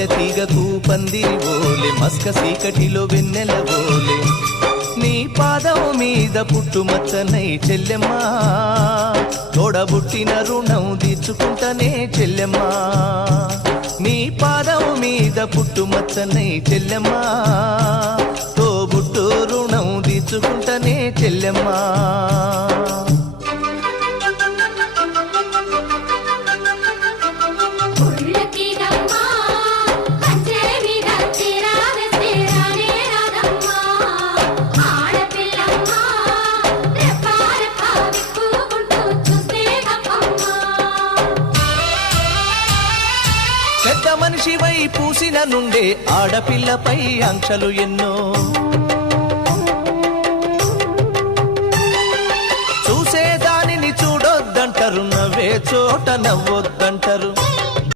మల్లె తీగకు పందిరి ఓలే మస్క సీకటిలో వెన్నెల ఓలే నీ పాదం మీద పుట్టుమచ్చనై చెల్లెమ్మా తోడబుట్టిన రుణం తీర్చుకుంటనే చెల్లెమ్మా నీ పాదం మీద పుట్టుమచ్చనై చెల్లెమ్మా తోబుట్టు రుణం తీర్చుకుంటనే చెల్లెమ్మా పెద్ద మనిషివై పూసిన నుండే ఆడపిల్లపై ఆంక్షలు ఎన్నో చూసేదానిని చూడొద్దంటారు నవ్వే చోట నవ్వొద్దంటారు